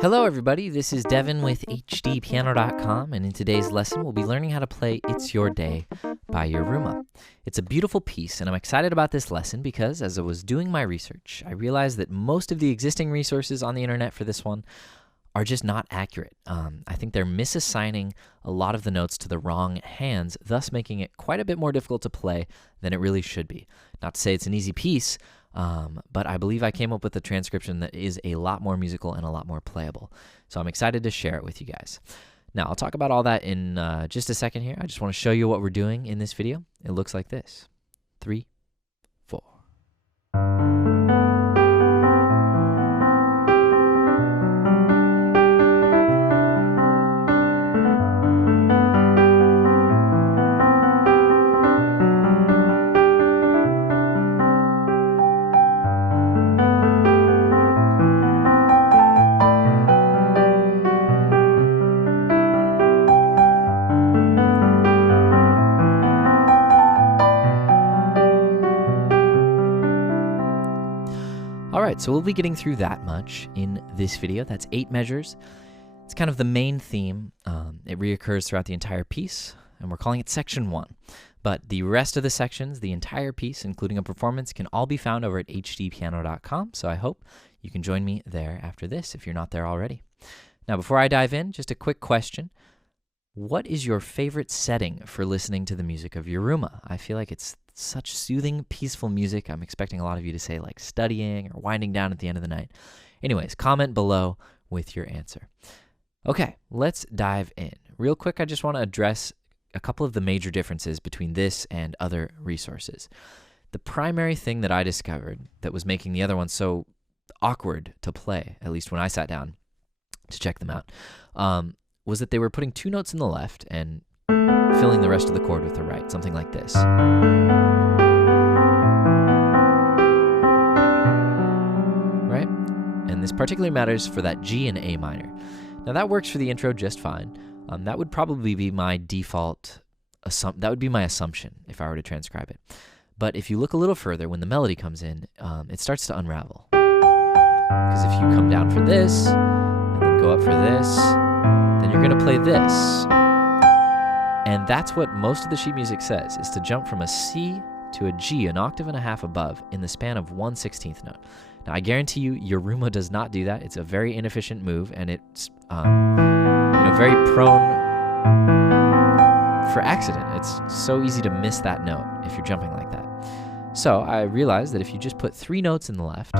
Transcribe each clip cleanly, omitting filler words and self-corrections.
Hello everybody, this is Devon with HDpiano.com, and in today's lesson we'll be learning how to play It's Your Day by Yiruma. It's a beautiful piece, and I'm excited about this lesson because as I was doing my research, I realized that most of the existing resources on the internet for this one are just not accurate. I think they're misassigning a lot of the notes to the wrong hands, thus making it quite a bit more difficult to play than it really should be. Not to say it's an easy piece, but I believe I came up with a transcription that is a lot more musical and a lot more playable. So I'm excited to share it with you guys. Now, I'll talk about all that in just a second here. I just want to show you what we're doing in this video. It looks like this. 3, 4. Alright, so we'll be getting through that much in this video. That's 8 measures. It's kind of the main theme. It reoccurs throughout the entire piece, and we're calling it Section 1. But the rest of the sections, the entire piece, including a performance, can all be found over at HDpiano.com, so I hope you can join me there after this if you're not there already. Now, before I dive in, just a quick question. What is your favorite setting for listening to the music of Yiruma? I feel like it's such soothing, peaceful music. I'm expecting a lot of you to say like studying or winding down at the end of the night. Anyways, comment below with your answer. Okay, let's dive in. Real quick, I just want to address a couple of the major differences between this and other resources. The primary thing that I discovered that was making the other one so awkward to play, at least when I sat down to check them out, was that they were putting 2 notes in the left and filling the rest of the chord with the right, something like this. Right? And this particularly matters for that G and A minor. Now that works for the intro just fine. That would probably be my default, that would be my assumption if I were to transcribe it. But if you look a little further, when the melody comes in, it starts to unravel. Because if you come down for this, and then go up for this, then you're going to play this. And that's what most of the sheet music says, is to jump from a C to a G, an octave and a half above, in the span of 1/16th note. Now, I guarantee you, Yiruma does not do that. It's a very inefficient move, and it's very prone for accident. It's so easy to miss that note if you're jumping like that. So I realized that if you just put 3 notes in the left,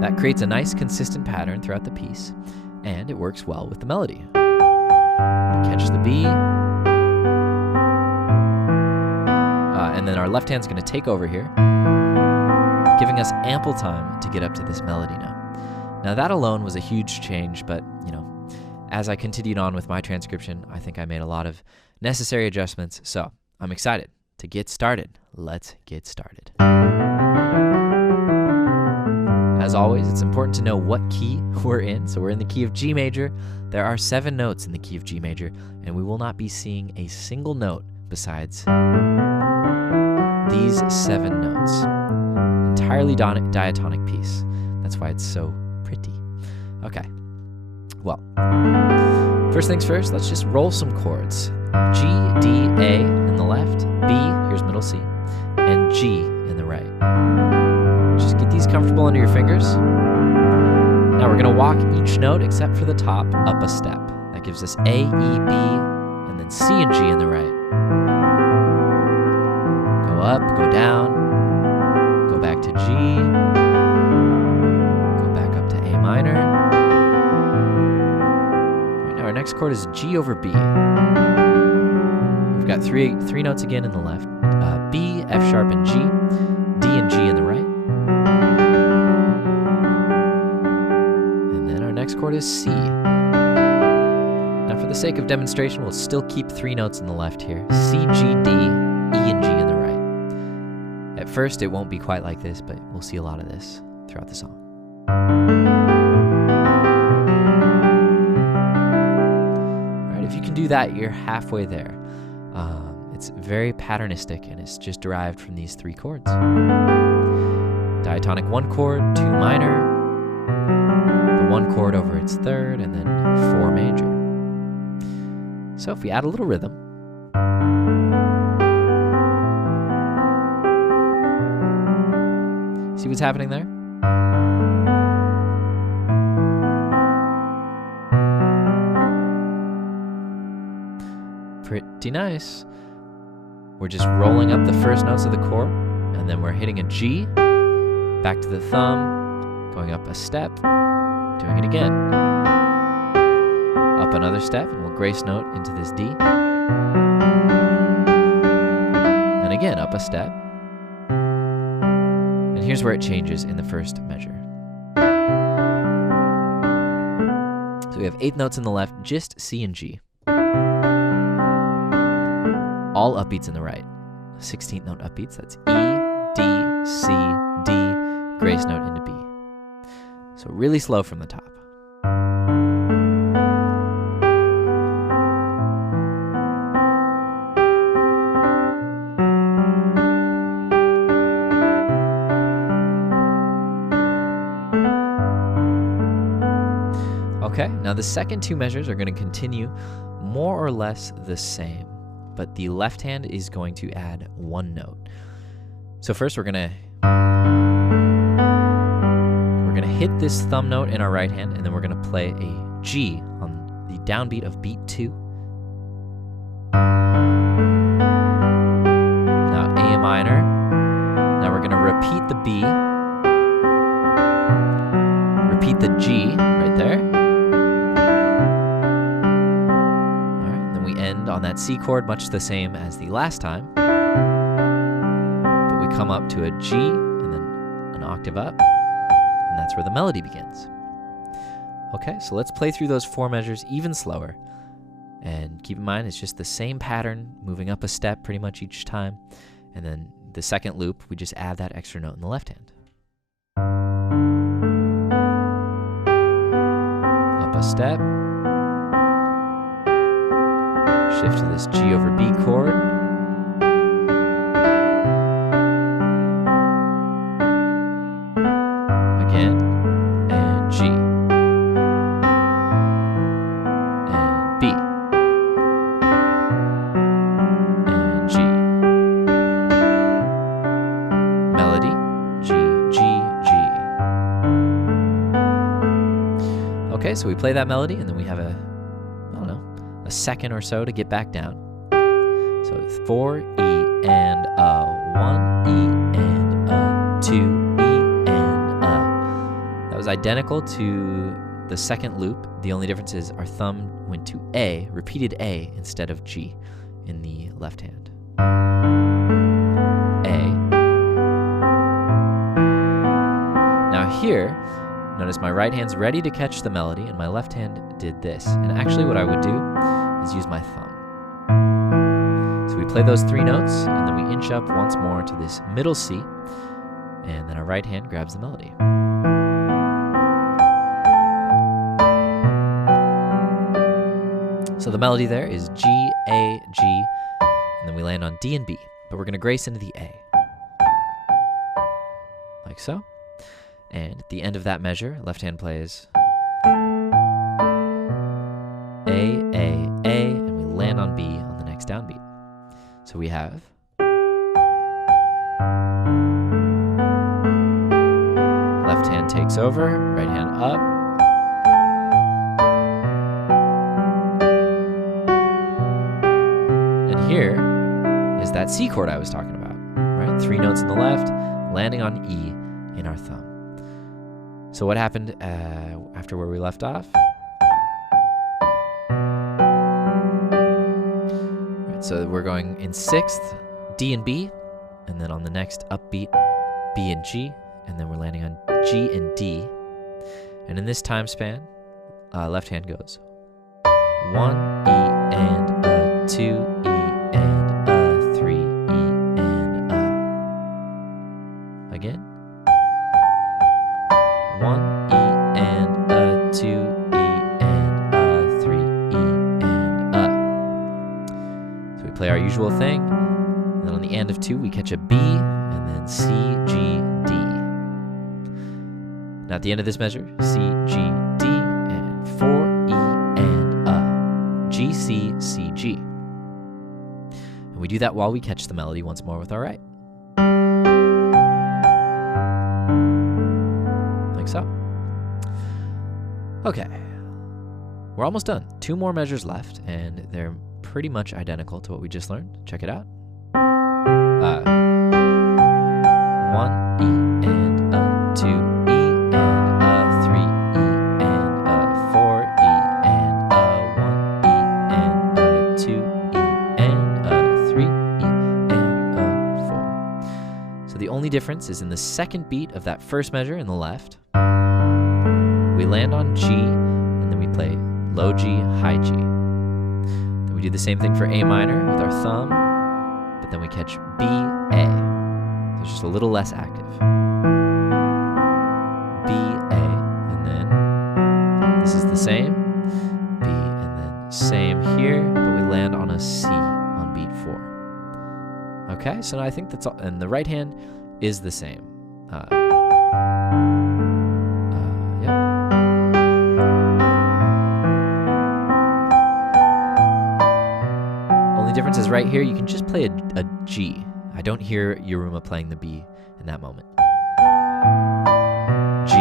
that creates a nice consistent pattern throughout the piece, and it works well with the melody. We catch the B, and then our left hand's going to take over here, giving us ample time to get up to this melody note. Now that alone was a huge change, but as I continued on with my transcription, I think I made a lot of necessary adjustments, so I'm excited to get started. Let's get started. As always, it's important to know what key we're in. So we're in the key of G major. There are 7 notes in the key of G major, and we will not be seeing a single note besides these 7 notes. Entirely diatonic piece. That's why it's so pretty. Okay, well, first things first, let's just roll some chords. G, D, A in the left, B, here's middle C, and G in the right. Just get these comfortable under your fingers. Now we're going to walk each note except for the top up a step. That gives us A, E, B, and then C and G in the right. Go up, go down, go back to G, go back up to A minor. Right, now our next chord is G over B. We've got three notes again in the left. B, F sharp, and G. D and G in the right. And then our next chord is C. Now for the sake of demonstration, we'll still keep 3 notes in the left here. C, G, D, E, and G in the right. At first, it won't be quite like this, but we'll see a lot of this throughout the song. All right, if you can do that, you're halfway there. It's very patternistic, and it's just derived from these 3 chords. Diatonic 1 chord, 2 minor, the 1 chord over its 3rd, and then 4 major. So if we add a little rhythm, see what's happening there? Pretty nice. We're just rolling up the first notes of the chord, and then we're hitting a G, back to the thumb, going up a step, doing it again. Up another step, and we'll grace note into this D. And again, up a step. And here's where it changes in the first measure. So we have 8 notes in the left, just C and G. All upbeats in the right. 16th note upbeats, that's E, D, C, D, grace note into B. So really slow from the top. Okay, now the second 2 measures are going to continue more or less the same, but the left hand is going to add 1 note. So first we're gonna hit this thumb note in our right hand, and then we're gonna play a G on the downbeat of beat 2. Now A minor. Now we're gonna repeat the B, repeat the G right there. On that C chord, much the same as the last time, but we come up to a G and then an octave up, and that's where the melody begins. Okay, so let's play through those 4 measures even slower, and keep in mind it's just the same pattern, moving up a step pretty much each time, and then the second loop we just add that extra note in the left hand. Up a step, shift to this G over B chord. Again, and G. And B. And G. Melody, G, G, G. Okay, so we play that melody, and then we have a second or so to get back down. So 4 E and a, 1 E and a, 2 E and a. That was identical to the second loop. The only difference is our thumb went to A, repeated A instead of G in the left hand. A. Now here, notice my right hand's ready to catch the melody, and my left hand did this. And actually what I would do is use my thumb. So we play those 3 notes, and then we inch up once more to this middle C, and then our right hand grabs the melody. So the melody there is G, A, G, and then we land on D and B, but we're going to grace into the A. Like so. And at the end of that measure, left hand plays A, and we land on B on the next downbeat. So we have left hand takes over, right hand up. And here is that C chord I was talking about, right? 3 notes in the left, landing on E in our thumb. So what happened after where we left off? So we're going in 6th, D and B, and then on the next upbeat, B and G, and then we're landing on G and D. And in this time span, left hand goes 1 E and a, 2 E and a, 3 E and a. Again. 1 E and a, 2 E and a, 3 E and a. So we play our usual thing, and then on the end of 2 we catch a B, and then C, G, D. Now at the end of this measure, C, G, D, and 4, E, and G, C, C, G. And we do that while we catch the melody once more with our right. Like so. Okay. We're almost done. 2 more measures left, and they're pretty much identical to what we just learned. Check it out. 1 E and 2 E and 3 E and 4 E and 1 E and 2 E and 3 E and 4. So the only difference is in the second beat of that first measure in the left. We land on G, and then we play low G, high G. Then we do the same thing for A minor with our thumb, but then we catch B, A. So it's just a little less active. B, A, and then this is the same. B, and then same here, but we land on a C on beat 4. Okay, so I think that's all, and the right hand is the same. Difference is right here, you can just play a G. I don't hear Yiruma playing the B in that moment. G.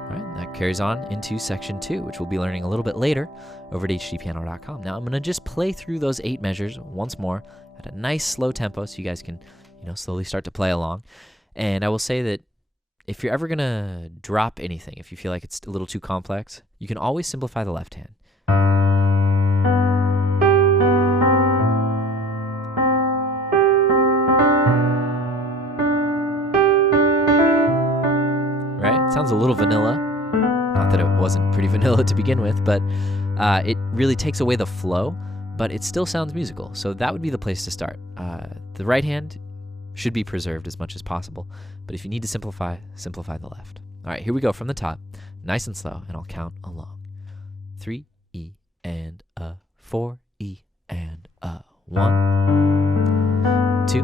All right, that carries on into section 2, which we'll be learning a little bit later over at HDpiano.com. Now I'm gonna just play through those 8 measures once more at a nice slow tempo so you guys can, slowly start to play along. And I will say that if you're ever gonna drop anything, if you feel like it's a little too complex, you can always simplify the left hand. Right? It sounds a little vanilla. Not that it wasn't pretty vanilla to begin with, but it really takes away the flow, but it still sounds musical. So that would be the place to start. The right hand should be preserved as much as possible, but if you need to simplify the left. All right, here we go from the top, nice and slow, and I'll count along. 3 E and 4 E and 1, 2 E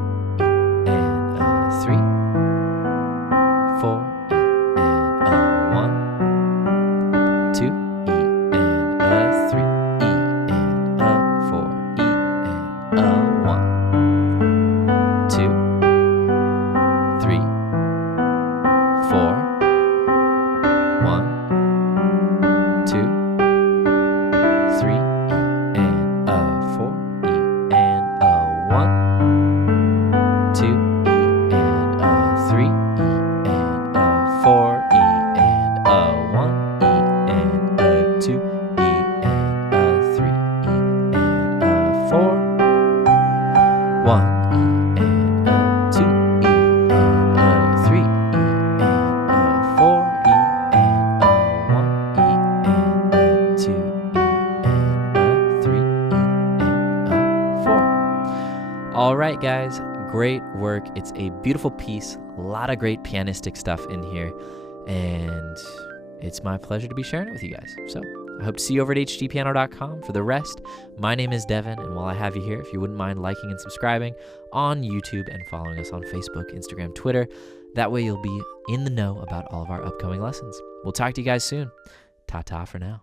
and 3, 4 E and 1, 2 E and 3 E and 4 E and 1. 4. All right, guys, great work. It's a beautiful piece, a lot of great pianistic stuff in here, and it's my pleasure to be sharing it with you guys. So I hope to see you over at HDpiano.com. For the rest, my name is Devon, and while I have you here, if you wouldn't mind liking and subscribing on YouTube and following us on Facebook, Instagram, Twitter, that way you'll be in the know about all of our upcoming lessons. We'll talk to you guys soon. Ta-ta for now.